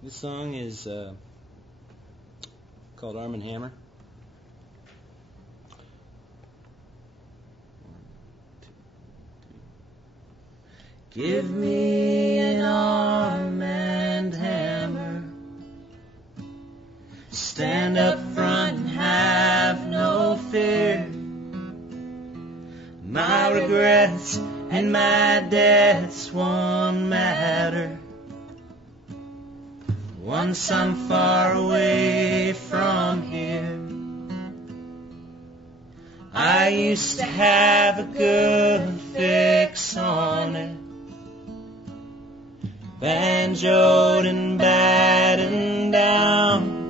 This song is called Arm and Hammer. Give me an arm and hammer, stand up front and have no fear. My regrets and my debts won't matter once I'm far away from here. I used to have a good fix on it, banjoed and battened down,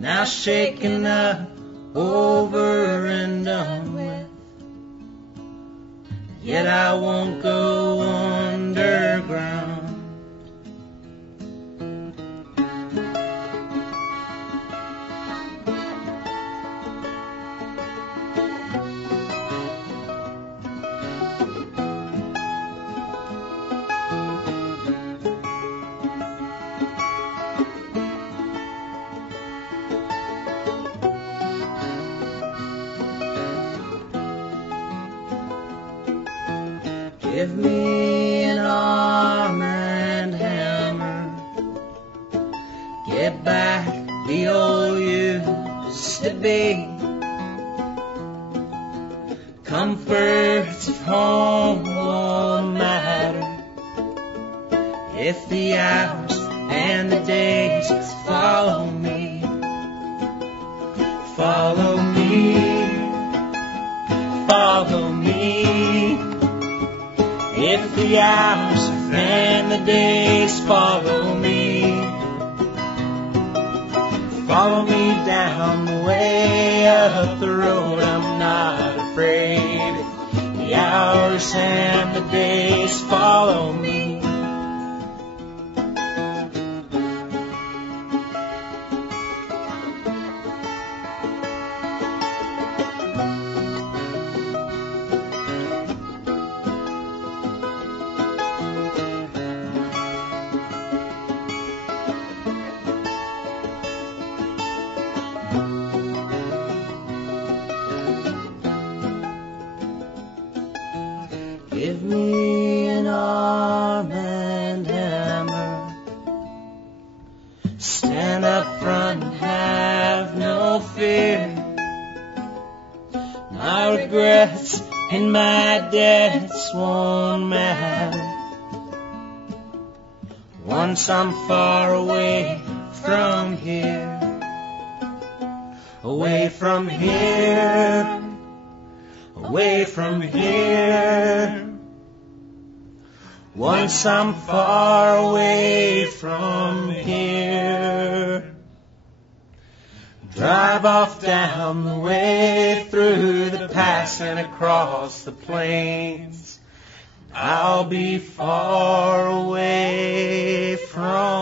now shaken up, over and done with. Yet I won't go underground. Give me an arm and hammer, get back the old used to be. Comforts of home won't matter if the hours and the days follow me. Follow me, follow me. If the hours and the days follow me, follow me down the way up the road. I'm not afraid. The hours and the days follow me. Give me an arm and hammer, stand up front and have no fear. My regrets and my debts won't matter once I'm far away from here. Away from here, away from here. Once I'm far away from here, drive off down the way through the pass and across the plains. I'll be far away from